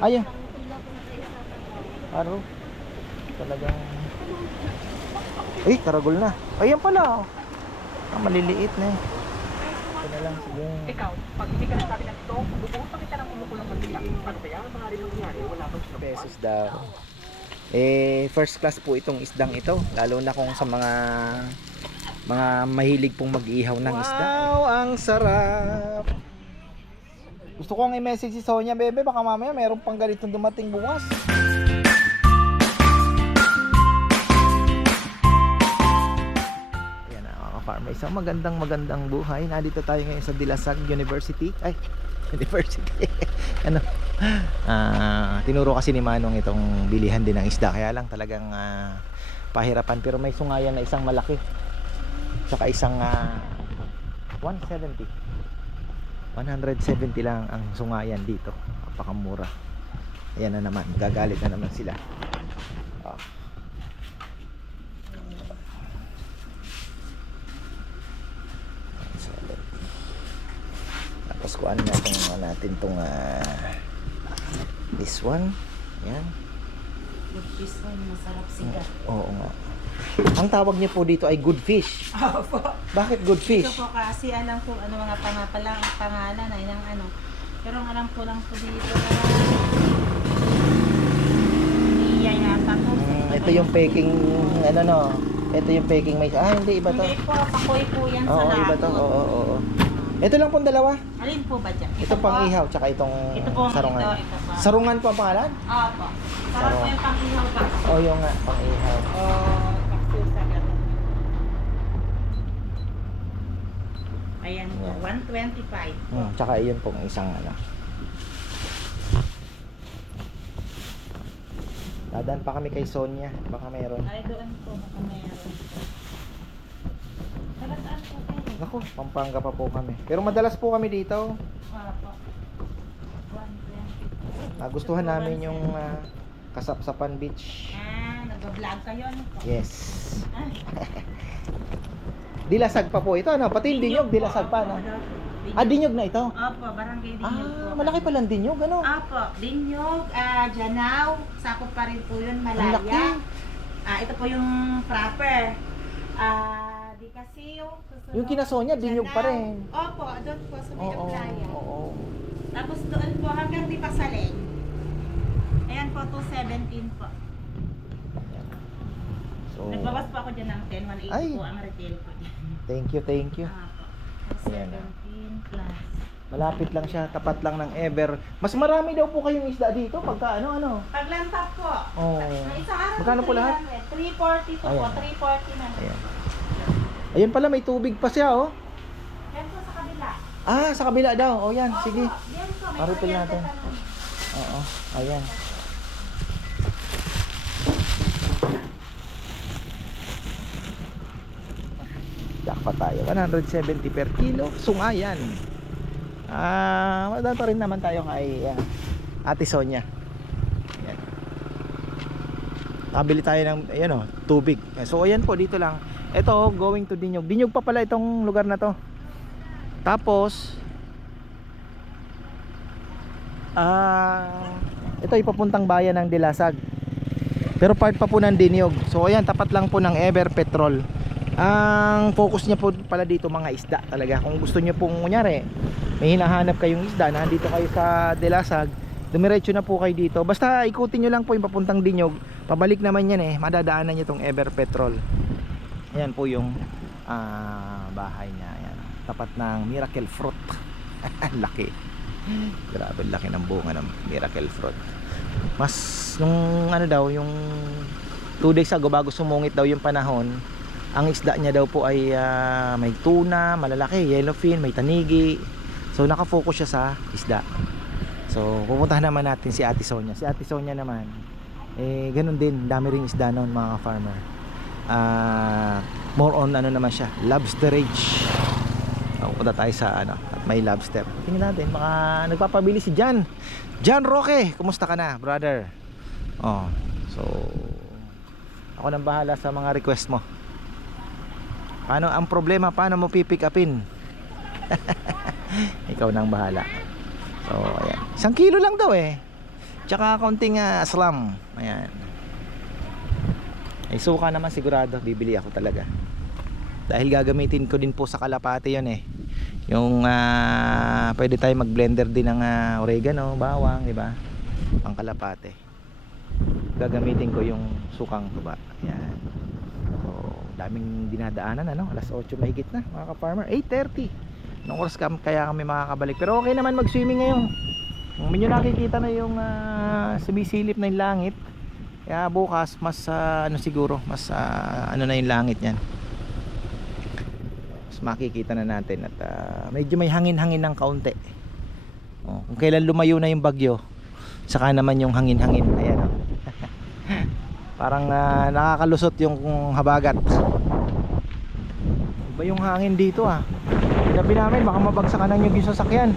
Ayun. Aro. Talagang... Ay, karagol na. Ayan pala, oh. Maliliit na eh. Ito na lang, sige. Ikaw, pag hindi ka nasabi na ito, bubuhos pa kita ng kumukulong mantika. Ano kaya, maaari mangyari, wala bang siya. Pesos daw. Eh, first class po itong isdang ito. Lalo na kung sa mga mahilig pong mag-ihaw ng isda. Wow, ang sarap! Gusto kong i-message si Sonia, bebe, baka mamaya meron pang ganitong dumating bukas. Ayan na mga farmer, isang magandang buhay. Nandito tayo ngayon sa Dilasag University. Ay, University. Ano? Tinuro kasi ni Manong itong bilihan din ng isda. Kaya lang talagang pahirapan. Pero may sungayan na isang malaki. Saka isang 170 lang ang sungayan dito. Napakamura. Ayan na naman, gagalit na naman sila. Tapos kuhaan natin itong this one. Ayan. Good fish one, masarap sigat. Oo nga. Ang tawag niyo po dito ay good fish. Opo. Bakit good fish? Ito po kasi alam ko ano mga pangalan ay ng ano. Pero ang alam ko lang po dito na iya yata to. Ito yung peking ano no. Ito yung peking may hindi iba to. Hindi po, pakoy po yan sa Oo, lahat. iba to. Oo. Ito lang pong dalawa. Alin po ba dyan? Ito pang ihaw tsaka itong Ito po, sarungan. ito pa. Sarungan po ang pangalan? Opo. Sarap po yung pang-ihaw ba? Oh, yung nga pang ihaw. Kaksusagat. Ayan po, Yan. 125. Tsaka iyon pong isang ano. Dadaan pa kami kay Sonia, baka meron. Ay, doon po, baka meron. Talasaan po kayo. Naku, Pampanga pa po kami. Pero madalas po kami dito. Opo. 120. Nagustuhan namin yung Kasapsapan Beach. Nag-vlog kayo, ano po? Yes. Ah, Dilasag pa po ito, ano? Pati yung dinyog, dilasag pa, no? Dinyog na ito? Opo, barangay Dinyog po. Malaki palang dinyog, ano? Opo, Dinyog, Janaw, sakop pa rin po yun, Ang laki. Malaya. Ito po yung proper. Di kasi Yung kinasonya, dinyog pa rin. Opo, doon po sa may Oo, playa. oo. Tapos doon po hanggang di Pasaling. Ayan po, 217 po. So, Nagbawas po ako dyan ng 10, 180 Ay. po ang retail po dyan. thank you. Opo. Ayan. 17 plus. Malapit lang siya, tapat lang ng Ever. Mas marami daw po kayong isda dito pagka ano. Paglantap po. Oo. Sa isang araw Magkano po lahat? 340 po Ayan. po, 340 na. Ayan. Ayan pala, may tubig pa siya, oh. Yan po sa kabila. Sa kabila daw. O yan, Opo, sige. yan po, may Maritul kuryente natin. pa nun. Oo, ayan. Jackpot tayo. 170 per kilo. Sungayan. Madaan pa rin naman tayo kay Ate Sonia. Ayan. Nakabili tayo ng tubig. So ayan po, dito lang. Ito, going to Dinyog. Dinyog pa pala itong lugar na to. Tapos ito ipapuntang bayan ng Dilasag. Pero part pa po ng Dinyog. So ayan, tapat lang po ng Ever Petrol. Ang focus niya po pala dito mga isda talaga. Kung gusto niyo pong kunyari may hinahanap kayong isda, nandito kayo sa Dilasag, dumiretso na po kayo dito. Basta ikutin nyo lang po yung papuntang Dinyog. Pabalik naman yan madadaanan nyo itong Ever Petrol. Ayan po yung bahay niya. Ayan, tapat ng Miracle Fruit. Laki. Grabe, laki ng bunga ng Miracle Fruit. Mas nung yung 2 days ago bago sumungit daw yung panahon, ang isda niya daw po ay may tuna, malalaki, yellowfin, may tanigi. So nakafocus siya sa isda. So pupuntahan naman natin si Ate Sonia. Si Ate Sonia naman ganun din, dami ring isda noon mga farmer. More on naman siya, lobsterage. Pupunta tayo sa at may lobster. Tingnan natin, baka nagpapabili si Jan Roque. Kumusta ka na, brother? So ako nang bahala sa mga request mo. Paano ang problema, paano mo pipick upin? Ikaw nang bahala. So ayan, 1 kilo lang daw Tsaka kaunting aslam. Ayan. Ay suka naman sigurado bibili ako talaga. Dahil gagamitin ko din po sa kalapate yun eh. Yung pwede tayo mag-blender din ng oregano, bawang, di ba? Pang kalapate. Gagamitin ko yung sukang tuba. Ayan. So, daming dinadaanan ano. Alas 8 mahigit na mga ka-farmer. 8:30. Nung oras kaya kami makakabalik. Pero okay naman mag-swimming ngayon. Kung minyo nakikita na yung sumisilip na yung langit. Kaya bukas mas ano siguro, mas ano na yung langit niyan. Mas makikita na natin at medyo may hangin-hangin ng kaunti. Oh, kung kailan lumayo na yung bagyo, saka naman yung hangin-hangin. Ayan oh. Parang nakakalusot yung habagat. Iba yung hangin dito ah. Sinabi namin baka mabagsakan yung sasakyan.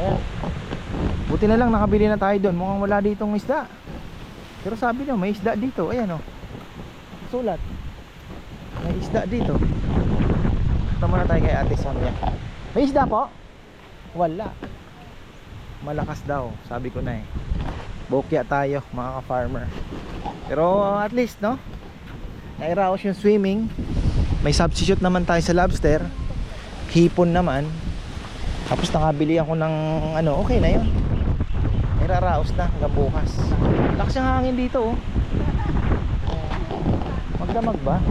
Ayan. Buti na lang nakabili na tayo doon. Mukhang wala ditong isda. Pero sabi nyo, may isda dito. Ayan o. Sulat. May isda dito. Punta muna tayo kay Ate Sonia. May isda po? Wala. Malakas daw. Sabi ko na eh. Bokya tayo mga ka-farmer. Pero at least no, nairaos yung swimming. May substitute naman tayo sa lobster. Hipon naman. Tapos nakabili ako ng ano, okay na yun. Iraraos na hanggang bukas. Lakas yung hangin dito oh. Magdamag ba?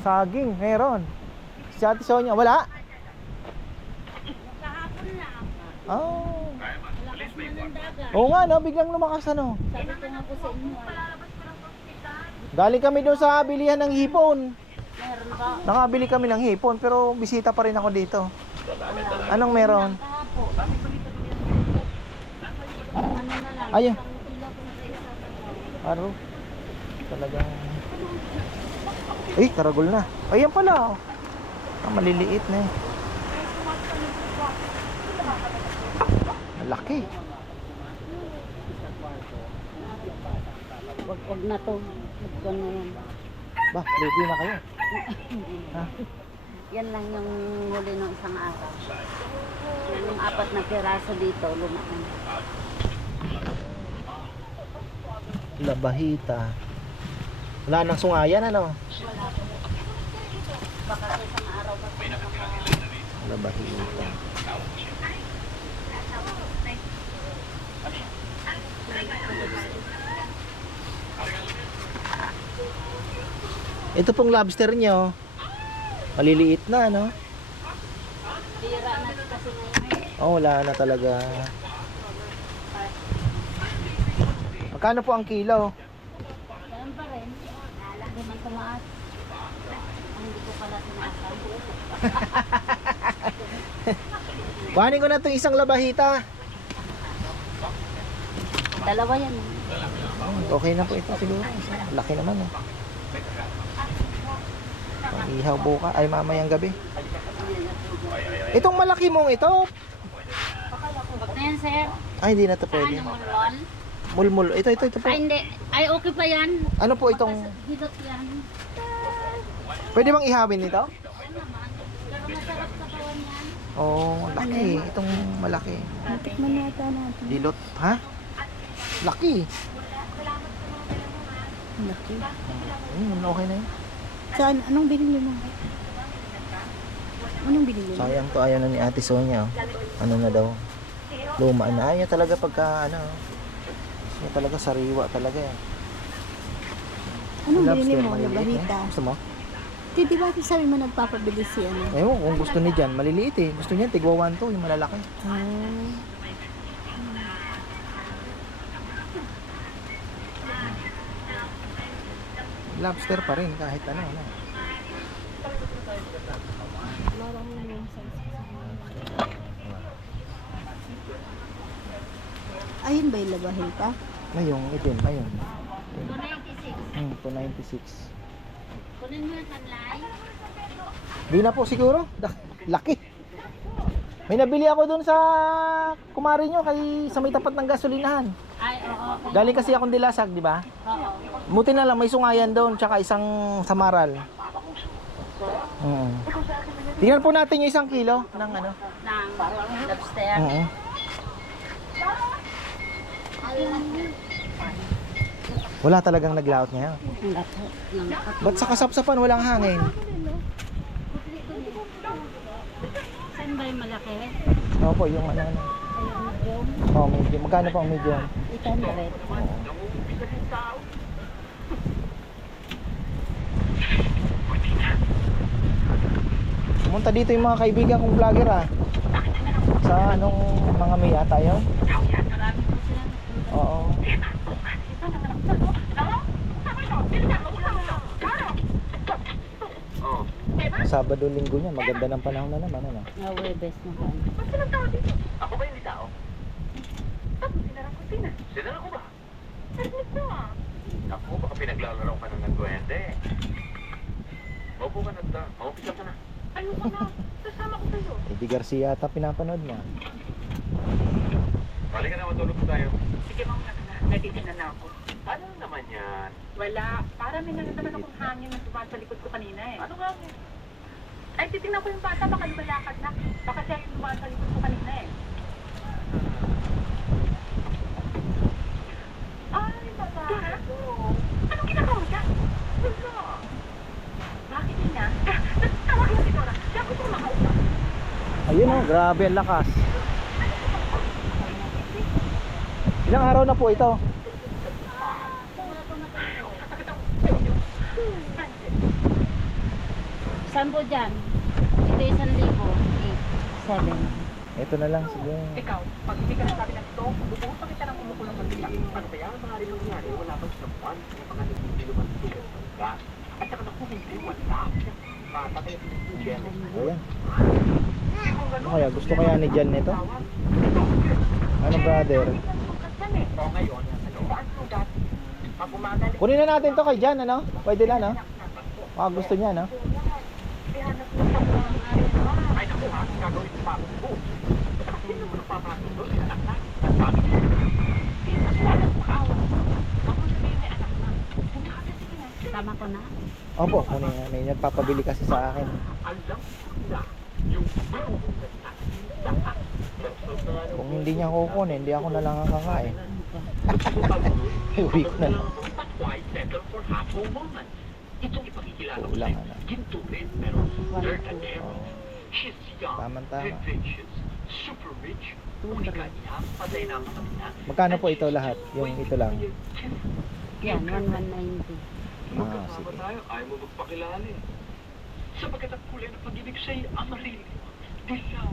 Saging, meron. Si Ate Sonia, wala? Kahapon lang. Oh. Lakas na ng dagat. Oo nga no, biglang lumakas ano. Sabi ko nga po sa inyo. Galing kami doon sa bilihan ng hipon. Meron ba? Nakabili kami ng hipon pero bisita pa rin ako dito. Anong meron? Kahapon. Ano na lang. Ayun. isang kilo po na sa isa. Aro. Talagang karagol na. Ayan pala oh. Maliliit na eh. Malaki. Wag na to. Wag na yan. Ba, ready na kayo? Ha? Yan lang yung huli ng isang araw. Yung 4 na piraso dito, lumaki. Labahita. Wala nang sungayan ano? Wala po. Baka sa isang araw pa po. Labahita. Ito pong lobster nyo, maliliit na no? Bira na kasi ngayon. Oh, wala na talaga. Magkano po ang kilo? Ganun pa rin. Hindi man tumaas. Ang hindi ko pala tinaasan. Kuhanin ko na itong isang labahita. Dalawa yan. Okay na po ito siguro. Laki naman oh. Ihaw buka ay mamayang gabi. Itong malaki mong ito. Wag na yan, sir. Ay hindi na to pwede. Ano, mulwal? Mulmul. Ito po. Ay, hindi. Ay, okay pa yan. Ano po itong Hilot yan. pwede bang ihawin ito? Ano naman? Pero masarap sa kawan yan. Oh, laki. Itong malaki. Natikman na ito natin. Dilot, ha? Laki. Laki. Okay na yun. Saan? Anong binili mo? Anong binili mo? Sayang to, ayaw na ni Ate Sonia. Oh. Ano na daw? Luma na. Ayaw talaga pagka ano. Ayaw talaga sariwa talaga yan. Anong Lobster, binili mo? maliliit, Labahita? eh. Gusto mo? Di ba sabi mo nagpapabili si ano? Ewan kung gusto ni Jan, maliliit eh. Gusto niya, tigwa 1 to, yung malalaki. Ah, Lobster pa rin kahit ano. ayun ba yung labahita? Ayun, itim, ayun. 296. 296. Kunin mo yung kanlay. Di na po siguro. Laki. May nabili ako dun sa kumari nyo sa may tapat ng gasolinahan. Ay, oo. Galing kasi akong Dilasag, di ba? Oo. Buti na lang may sungayan doon tsaka isang samaral. Tingnan po natin yung 1 kilo ng ano. Ng lobster. Oo. Wala talagang naglaot ngayon. Ang lapo ng Ba't sa kasapsapan walang hangin? Saan ba yung malaki? Opo, yung ano. Ayun, medium. Oh, medium. Magkano po ang medium? 800. Pumunta dito yung mga kaibigan kong vlogger ah. Sa anong mga may ata yun? Marami po sila. Oo. Sabado, linggo niya, maganda ng panahon na naman ano. Nga Webes na po. Ako ba hindi tao? Tapos sinarang kusina. Sinarang ko ba? Narinig ko ah. Ako, baka pinaglalaro ka ng nagwende. Maupo ka na ta. Maupisap ka na. Ayoko na. Kasama ko sa'yo. Eddie Garcia ata pinapanood mo. Bali ka na, matulog ko tayo. Sige, mamaya ka na. Natitingnan na ako. Ano naman yan? Wala. Para may nararamdaman akong hangin na tumaan sa likod ko kanina eh. Ano hangin? Ay, titingnan ko yung bata. Baka lumalakad na. Baka siya yung tumaan sa likod ko kanina eh. Ay, baba. Anong ginagawa niya? Wala. Bakit niya? Tawagin mo si Dora. Siya gusto ko makausap. Ayun oh, grabe ang lakas. Ilang araw na po ito? Saan po dyan? Ito 1,000. 8, 7. Ito na lang, sige. Ikaw, pag hindi ka nagsabi ng ito, bubuhusan kita ng kumukulong mantika. Ano kaya maaari mangyari? Wala bang sabuan? May mga hindi naman tulad ng gas. At saka naku, hindi wala. Bata kaya pinag-ugel. Ayan. Ano kaya? Gusto kaya ni Jan nito? Ano brother? O ngayon, saan sugat? Pag umagal, Kunin na natin to kay Jan, ano? Pwede lang, no? Baka gusto niya, no? ay naku ha, gagawin pa ako. Sino mo napapasok doon? Anak na. Sabi niya. Wala mo kaawa. Ako sabihin may anak na. Hindi ka kasi sinasabi. Tama ko na. Opo, kunin na. May nagpapabili kasi sa akin. Alam na yung Kung hindi niya kukunin, hindi ako na lang ang kakain. Uwi ko na lang. But why settle for half a woman? Itong ipakikilala ko Kulang, sa'yo. ano? Ginto rin, pero dirt and air. She's young, Tama-tama. vivacious, super rich. Kung ika niya, patay na ang kapatid niya. Magkano po ito lahat? Yung ito lang. Yan, 1190. Magkasama sige. tayo, ayaw mo magpakilala eh. Sapagkat ang kulay ng pag-ibig sa'yo, amarillo, dilaw,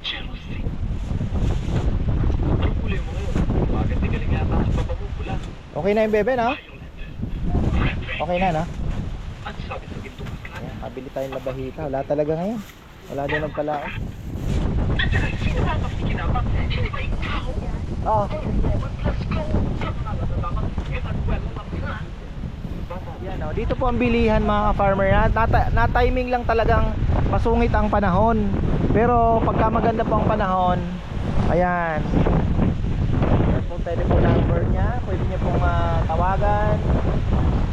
jealousy. Anong kulay mo ngayon? Bakit di galing yata sa baba mo pula? Okay na yung bebe, no? Violet. Okay na, no? At sabi sa ginto kaslan. Ayan, kabili tayong labahita. Wala talaga ngayon. Wala din nagpalaot. At saka, sino ba ang makikinabang? Hindi ba ikaw? Oo. Let's go! Sa mga nalalaman, and ang well na plan. Yan, oh. Dito po ang bilihan mga farmer. Na timing lang talagang masungit ang panahon. Pero pagka maganda po ang panahon, ayan. Yan po telephone number niya. Pwede niyo pong tawagan.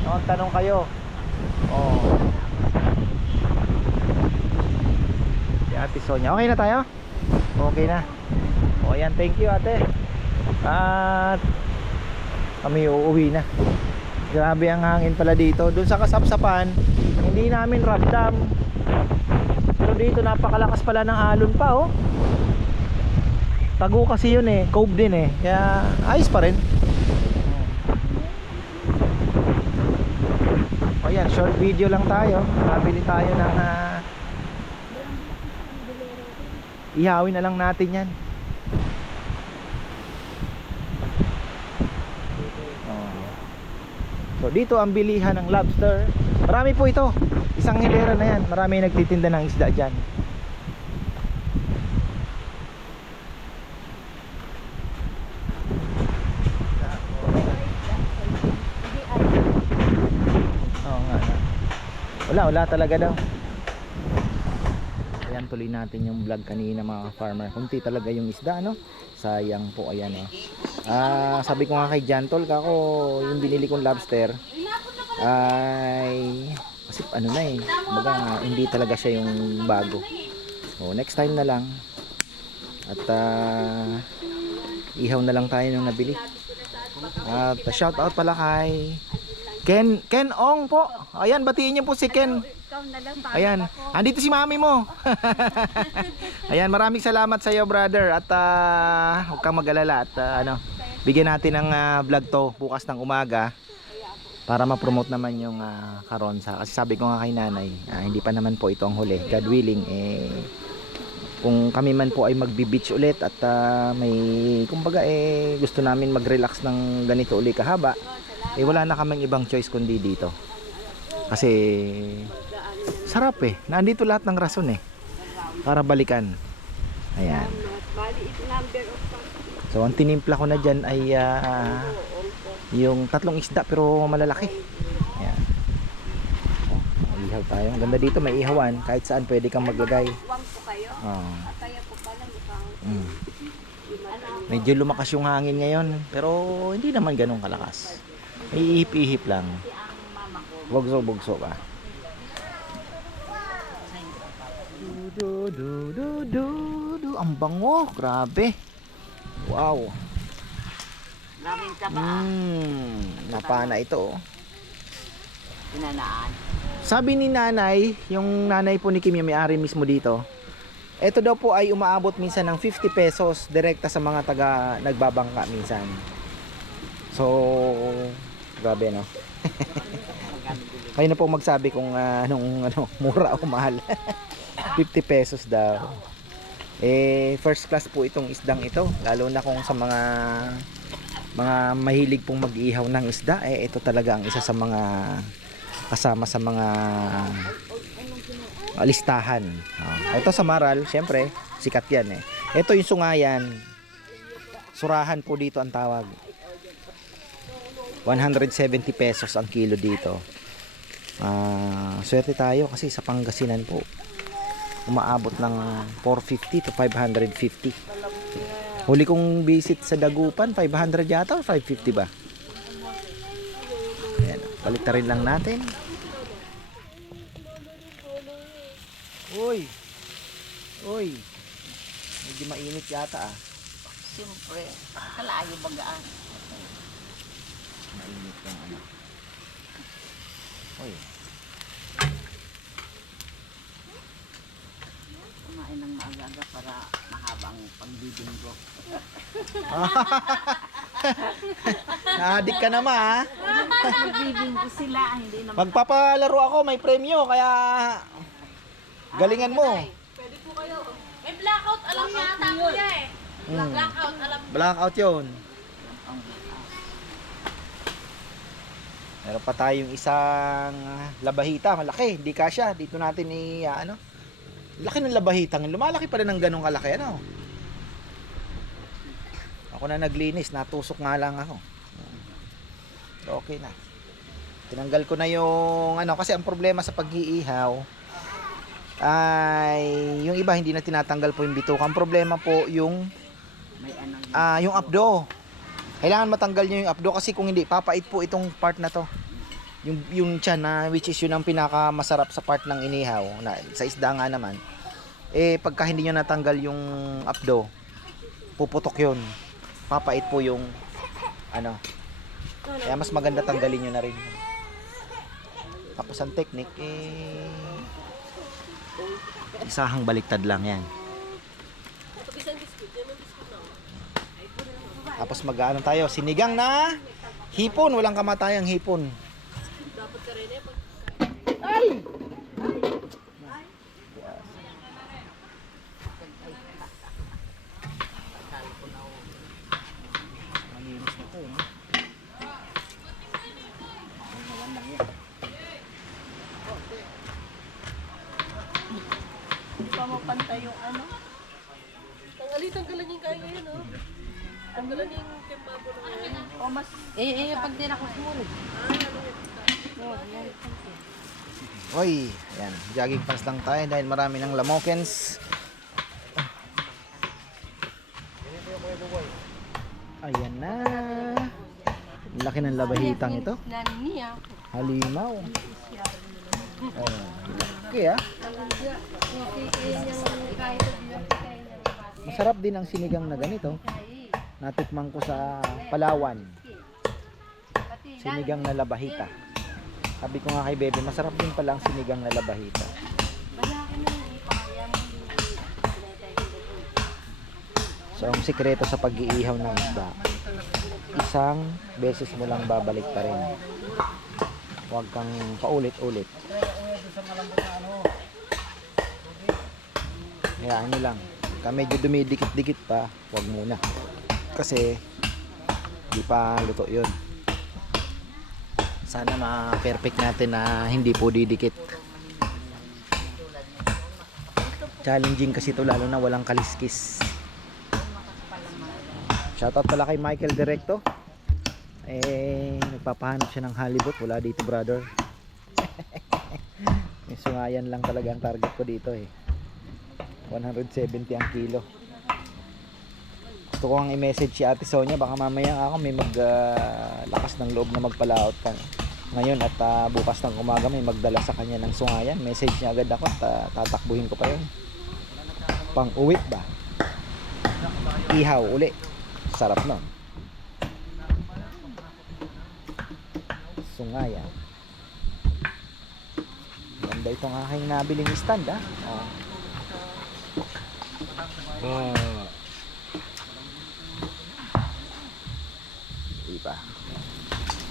No, tanong kayo. Oh. Si Ate Sonia. Okay na tayo? Okay na. O yan, thank you ate. At kami uuwi na. Grabe ang hangin pala dito. Doon sa Kasapsapan, hindi namin ramdam. Pero dito napakalakas pala ng alon pa oh. Tago kasi yun eh, cove din eh. Kaya ayos pa rin. O yan, short video lang tayo. Nabili tayo ng ihawin na lang natin yan. So dito ang bilihan ng lobster. Marami po ito. Isang hilera na yan. Marami nagtitinda ng isda dyan. Oo nga. Wala talaga daw. Ayan, tuloy natin yung vlog kanina mga farmer. Kunti talaga yung isda, no? Sayang po, ayan oh. Sabi ko nga kay Jantol, kako yung binili kong lobster ay Kasi ano na eh, kumbaga hindi talaga siya yung bago. So next time na lang. At ihaw na lang tayo ng nabili. At shout out pala kay Ken Ong po. Ayan, batiin niyo po si Ken. Ikaw na lang. Ayan, andito si mami mo. Ayan, maraming salamat sa iyo, brother. At huwag kang mag-alala. At bigyan natin ng vlog to bukas ng umaga para ma-promote naman yung Karonsa. Kasi sabi ko nga kay nanay, hindi pa naman po ito ang huli. God willing, kung kami man po ay magbi-beach ulit at may kumbaga gusto namin mag-relax ng ganito uli kahaba, wala na kaming ibang choice kundi dito. Kasi sarap nandito lahat ng rason para balikan. Ayan. So ang tinimpla ko na dyan ay yung tatlong isda pero malalaki. Ayan. Ihaw tayo. Ang ganda dito, may ihawan. Kahit saan pwede kang maglagay. Medyo lumakas yung hangin ngayon, pero hindi naman ganun kalakas. May ihip-ihip lang. Bugso-bugso ba? Ang bango, grabe. Wow. Maraming taba. Napana ito. Inanaan. Sabi ni nanay, yung nanay po ni Kim, yung may-ari mismo dito, ito daw po ay umaabot minsan ng 50 pesos direkta sa mga taga nagbabangka minsan. So, grabe no. Kayo na po magsabi kung mura o mahal. 50 pesos daw. First class po itong isdang ito, lalo na kung sa mga mahilig pong mag-ihaw ng isda, ito talaga ang isa sa mga kasama sa mga listahan. Ito sa Maral, syempre, sikat yan Ito yung sungayan. Surahan po dito ang tawag. 170 pesos ang kilo dito. Swerte tayo kasi sa Pangasinan po umaabot ng 450 to 550. Huli kong visit sa Dagupan, 500 yata o 550 ba? Ayan, baliktarin lang natin. Uy, medyo mainit yata Siyempre, kalayo bagaan. Mainit yung Uy. Kumain ng maaga para mahabang pagbibing ko. Naadik ka naman Pagbibing ko sila, hindi naman. Magpapalaro ako, may premyo, kaya galingan mo. Pwede po kayo. May blackout, alam yata kuya Blackout, alam. Blackout yun. Meron pa tayong isang labahita, malaki, hindi kasya. Dito natin laki ng labahitang, lumalaki pa rin ng ganong kalaki, Ako na naglinis, natusok nga lang ako. So, okay na. Tinanggal ko na yung kasi ang problema sa pag-iihaw ay yung iba hindi na tinatanggal po yung bituka. Ang problema po yung yung abdo. Kailangan matanggal nyo yung abdo kasi kung hindi, papait po itong part na to. Yung tiyan na which is yun ang pinakamasarap sa part ng inihaw na, sa isda nga naman. Pagka hindi nyo natanggal yung abdo, puputok yun. Papait po yung kaya mas maganda tanggalin nyo na rin. Tapos ang technique isahang baliktad lang yan. Tapos tayo, sinigang na hipon, walang kamatayang hipon. Dapat ka rin Ay! Malinis na to Hindi pa mapantay yung Tangalitan ka lang yung kaya yun, Tanggalan yung kembabo na o mas... pag tinakos mo rin. Oy, ayan, jogging pants lang tayo dahil marami ng lamokens. Ayan na. Laki ng labahitang ito. Halimaw. Okay ah. Masarap din ang sinigang na ganito. Natikman ko sa Palawan. Sinigang na labahita. Sabi ko nga kay Bebe, masarap din pala ang sinigang na labahita. So ang sikreto sa pag-iihaw ng isda, isang beses mo lang babalik pa rin. Huwag kang paulit-ulit. Hayaan nyo lang. Kung medyo dumidikit-dikit pa, huwag muna. Kasi di pa luto yun. Sana ma-perfect natin na hindi po didikit. Challenging kasi ito, lalo na walang kaliskis. Shoutout pala kay Michael Directo. Nagpapahanap siya ng halibut. Wala dito, brother. May sungayan lang talaga ang target ko dito 170 ang kilo. Gusto ko ang i-message si Ate Sonia, baka mamaya ako may lakas ng loob na magpalaot ka ngayon at bukas ng umaga may magdala sa kanya ng sungayan. Message niya agad ako at tatakbuhin ko pa yun. Pang uwit ba? Ihaw uli. Sarap nun. Sungayan. Ganda itong aking nabiling stand Diba?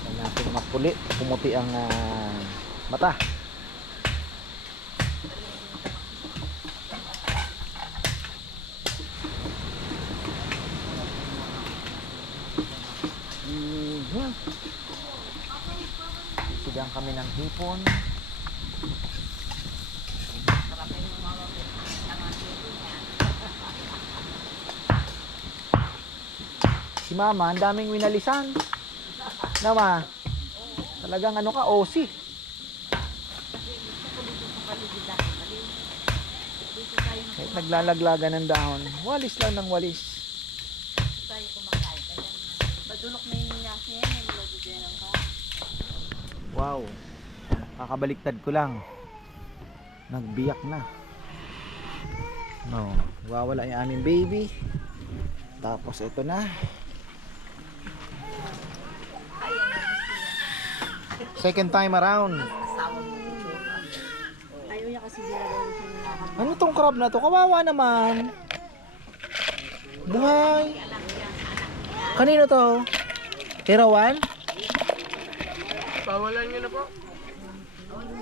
Huwag natin mapuli, pumuti ang mata. Sigang kami ng hipon. Si Mama, ang daming winalisan. Nama, talagang ano ka, OC. Kahit naglalaglagan ng dahon, walis lang ng walis. Wow, kakabaliktad ko lang. Nagbiyak na. No, wawala yung aming baby. Tapos ito na. Second time around. Ayaw niya kasi ginagawa Ano tong crab na to? Kawawa naman. Buhay. Kanino to? Kirawan? Pawalan nyo na po.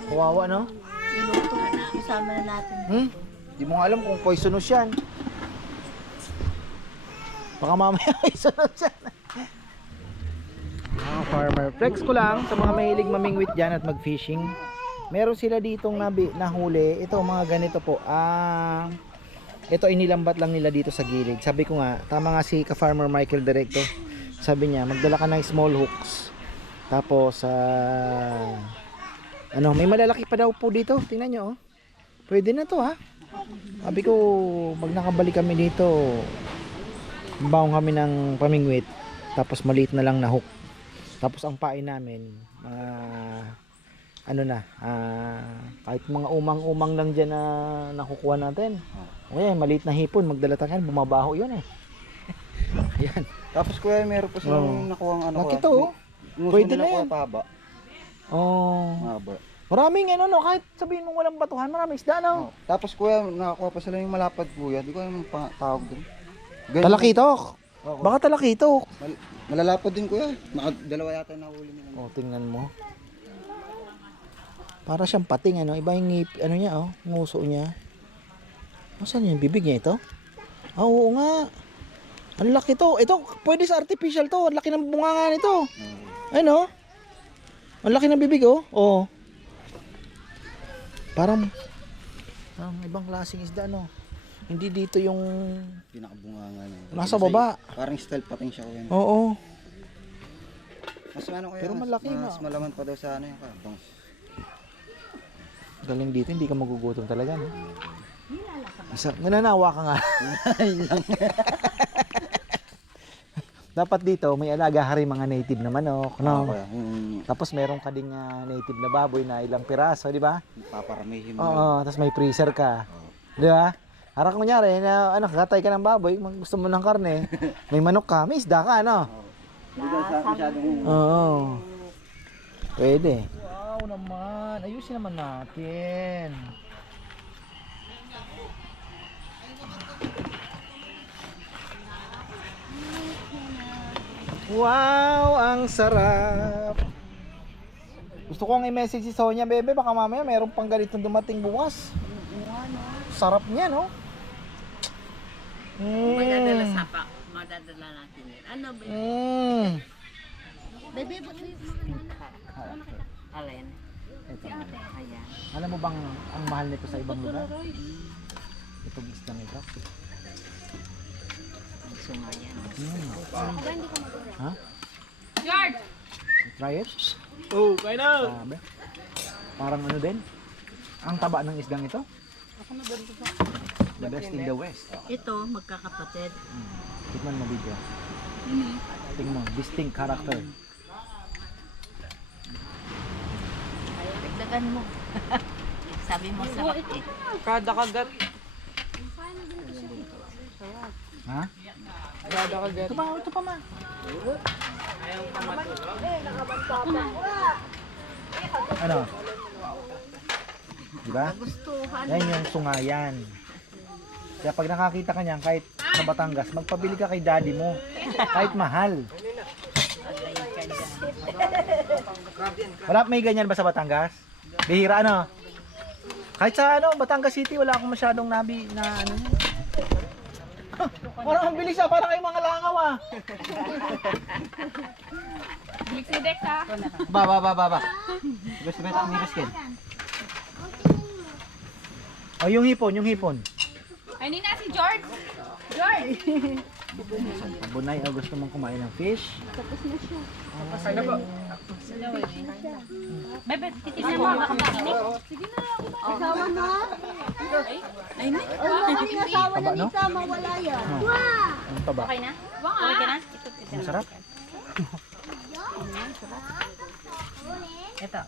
Kawawa no? Iluto. Isama na natin. Di mo nga alam kung poisonous yan. Baka mamaya poisonous yan. Farmer flex ko lang sa mga mahilig mamingwit dyan at mag-fishing. Meron sila ditong nahuli. Ito mga ganito po. Ito inilambat lang nila dito sa gilid. Sabi ko nga, tama nga si ka-farmer Michael Directo. Sabi niya, magdala ka ng small hooks. Tapos may malalaki pa daw po dito. Tingnan nyo Pwede na to Sabi ko, pag nakabalik kami dito, baong kami ng pamingwit. Tapos maliit na lang na hook. Tapos ang pain namin, kahit mga umang-umang lang dyan na nakukuha natin. Okay, maliit na hipon, magdala tayo, bumabaho yun Ayan. Tapos kuya, meron po silang nakuha ang Laki to Pwede na yan. Pahaba. Mahaba. Maraming kahit sabihin mong walang batuhan, maraming isda Tapos kuya, nakakuha pa sila yung malapad kuya. Di ko alam yung tawag dun. Talakitok. Baka talakitok. Malalapad din kuya. Dalawa yata na huli nila. Tingnan mo. Para siyang pating iba yung niya nguso niya. Nasaan yung bibig niya ito? Oo nga. Ang laki to. Ito, pwede sa artificial to. Ang laki ng bunganga nito. Ayun Ang laki ng bibig Parang ibang klaseng isda Hindi dito yung Pinakabunganga niya. nasa baba. Parang style pating siya kuya. Oo. Mas kuya. Pero malaki mas malaman pa daw sa yung kabang. Galing dito, hindi ka magugutom talaga nananawa ka nga. Dapat dito may alaga ka rin mga native na manok, no? Kuya, yung Tapos meron ka ding native na baboy na ilang piraso, di ba? paparamihin mo. Oo, tapos may freezer ka. Di ba? Harap kunyari na kakatay ka ng baboy, gusto mo ng karne, may manok ka, may isda ka, no? Hindi daw sa masyadong Oo. Pwede. Wow naman. Ayusin naman natin. Wow, ang sarap. Gusto kong i-message si Sonia, bebe, baka mamaya mayroon pang ganitong dumating bukas. Sarap niya, no? Madadala sa pa. Madadala natin yun. Ano ba yun? Mm. Baby, alin? Ito. Ayan. Alam mo bang ang mahal nito sa ibang lugar? Itong isdang ito. Ang sumayan. Ha? George! Try it? Oh, kaya na! Sabi. Parang ano din? Ang taba ng isdang ito? The best in the West. Ito, magkakapatid. Tignan mo video. Tingnan mo, distinct character. Dagdagan mo. Sabi mo sa eh. Kada kagat. Ha? Kada kagat. Ito pa ma. Ano? Diba? Gustuhan. Yan yung sungayan. Kaya pag nakakita ka niyan, kahit sa Batangas, magpabili ka kay daddy mo. Kahit mahal. Wala may ganyan ba sa Batangas? Bihira ano? Kahit sa Batangas City, wala akong masyadong nabi na ano. Parang ang bilis parang kayong mga langaw Bilik si Dex ha. Ba. Gusto ba ito ni Riskin? Oh, yung hipon. Ay, nina si George. George! Abunay, gusto mong kumain ng fish? Ano ba? Bebe, titignan mo. Baka makinig. Asawa mo? Ay, na. Ang asawa Taba, no? mawala yan. Ang taba. Okay na? Okay ka na? Ang sarap. Ito.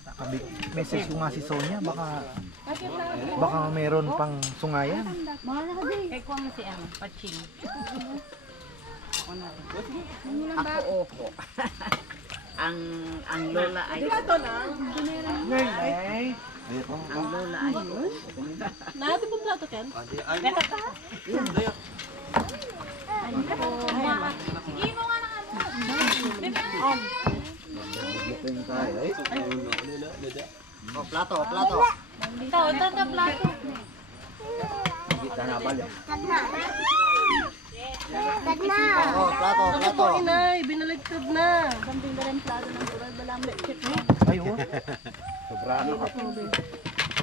Message ko nga si Sonia, baka meron pang sungayan. Kaya kuha mo si Paching. Ako, opo. ang lola ay... Ang lola ay... Natin po plato, Ken? Beto ka? Sige mo nga na ano. plato. Ito, plato. Kita na balik. Oh, Plato. Inay, binaligtad na. Ay, oh. Sobrano ka.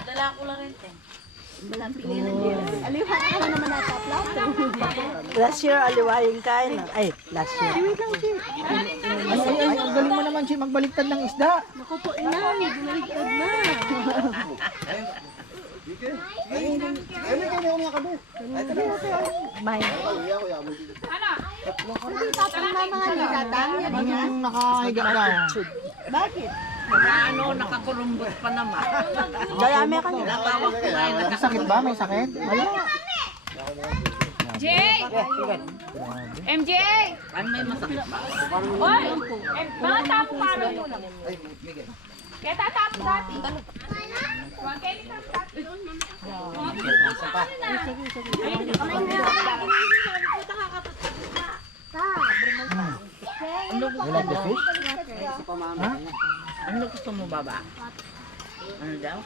Dala ko lang rin, Ken. Last year, aliwaing kain. Ay, last year. Ay, ang galing mo naman siya magbaligtad ng isda. May. Yung nakahiga daw. Nakakurumbot pa naman. Dayami ka niya. Natawag ko na yun. May sakit ba? May sakit? Wala. Jay! MJ! Ano may masakit ba? Hoy! Mga tapo paano mo lang? Kaya tatapo dati. Huwag kayo tapo dati. You like the fish? Ha? Ano gusto mo, baba? Ano daw?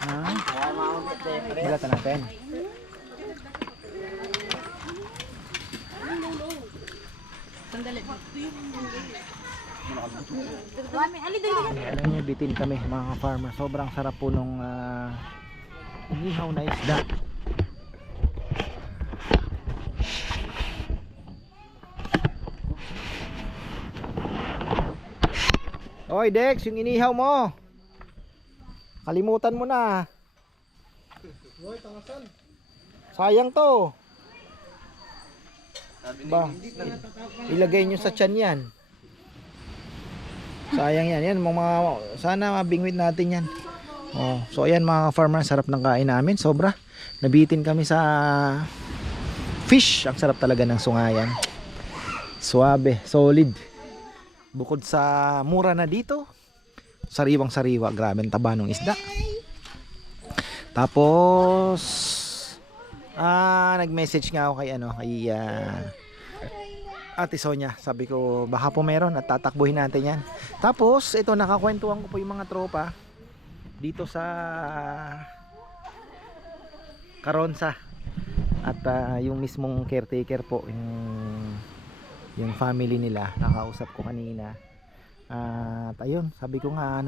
Ha? Bilatan natin. Alam niyo, bitin kami mga farmer. Sobrang sarap po nung ihaw na isda. Oy Dex, yung inihaw mo. Kalimutan mo na. Sayang to. Ba, ilagay nyo sa tiyan yan. Sayang yan. Yan mga, sana mabingwit natin yan. Oh, so ayan mga farmer, sarap ng kain namin. Sobra. Nabitin kami sa fish. Ang sarap talaga ng sungayan. Suabe, solid. Bukod sa mura na dito, sariwang sariwa. Grabe ang taba ng isda. Tapos nag-message nga ako kay Ate Sonia. Sabi ko baka po meron at tatakbuhin natin yan. Tapos ito, nakakwentuhan ko po yung mga tropa dito sa Caronsa. At yung mismong caretaker po, yung family nila, nakausap ko kanina. At ayun, sabi ko nga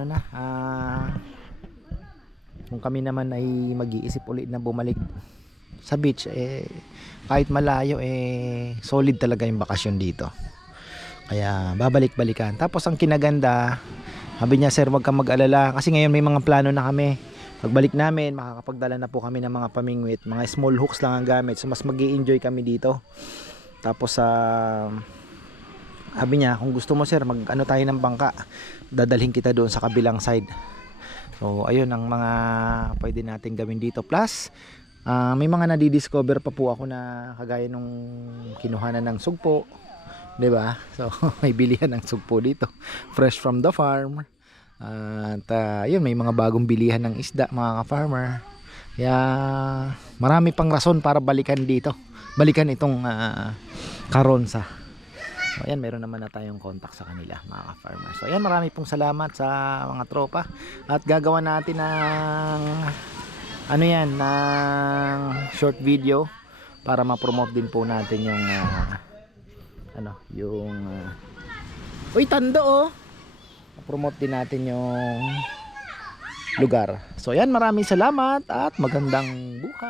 kung kami naman ay mag-iisip ulit na bumalik sa beach, kahit malayo, solid talaga yung bakasyon dito. Kaya babalik-balikan. Tapos ang kinaganda, sabi niya, sir, wag kang mag-alala kasi ngayon may mga plano na kami. Pagbalik namin, makakapagdala na po kami ng mga pamingwit, mga small hooks lang ang gamit, so mas mag-i-enjoy kami dito. Tapos sabi niya, kung gusto mo sir, mag-ano tayo ng bangka, dadalhin kita doon sa kabilang side. So ayun ang mga pwede natin gawin dito. Plus may mga nadidiscover pa po ako na kagaya nung kinuhanan ng sugpo, 'di ba? So may bilihan ng sugpo dito, fresh from the farm. At yun, may mga bagong bilihan ng isda mga ka-farmer. Kaya marami pang rason para balikan dito. Balikan itong Caronsa. So ayan, meron naman na tayong contact sa kanila mga ka-farmer. So ayan, marami pong salamat sa mga tropa. At gagawa natin ng ng short video para ma-promote din po natin yung uy, tando oh. Ma-promote din natin yung lugar. So ayan, maraming salamat at magandang buhay.